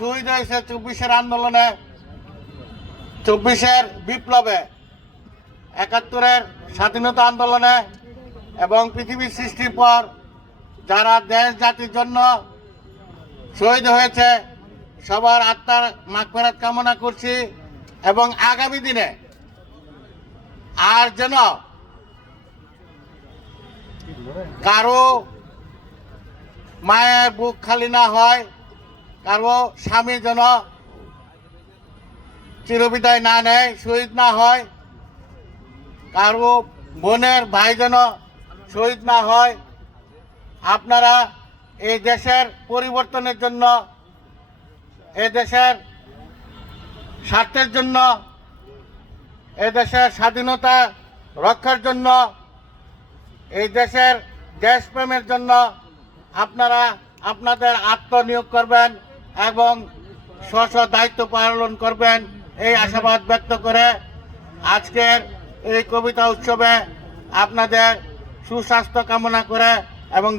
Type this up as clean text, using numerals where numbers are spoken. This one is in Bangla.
শহীদ হয়েছে 24-এর আন্দোলনে, 24-এর বিপ্লবে, 71-এর স্বাধীনতা আন্দোলনে এবং পৃথিবীর সৃষ্টির পর যারা দেশ জাতির জন্য শহীদ হয়েছে সবার আত্মার মাগফিরাত কামনা করছি। এবং আগামী দিনে আর যেন কারো মায়ের বুক খালি না হয়, কারো স্বামী যেন চিরবিদায় না নেয়, শহীদ না হয়, কারো বোনের ভাই যেন শহীদ না হয়। আপনারা এই দেশের পরিবর্তনের জন্য, এই দেশের স্বার্থের জন্য, এই দেশের স্বাধীনতা রক্ষার জন্য, এই দেশের দেশপ্রেমের জন্য আপনারা আপনাদের আত্মনিয়োগ করবেন এবং স্ব দায়িত্ব পালন করবেন, এই আশাবাদ ব্যক্ত করে আজকের এই কবিতা উৎসবে আপনাদের সুস্বাস্থ্য কামনা করে এবং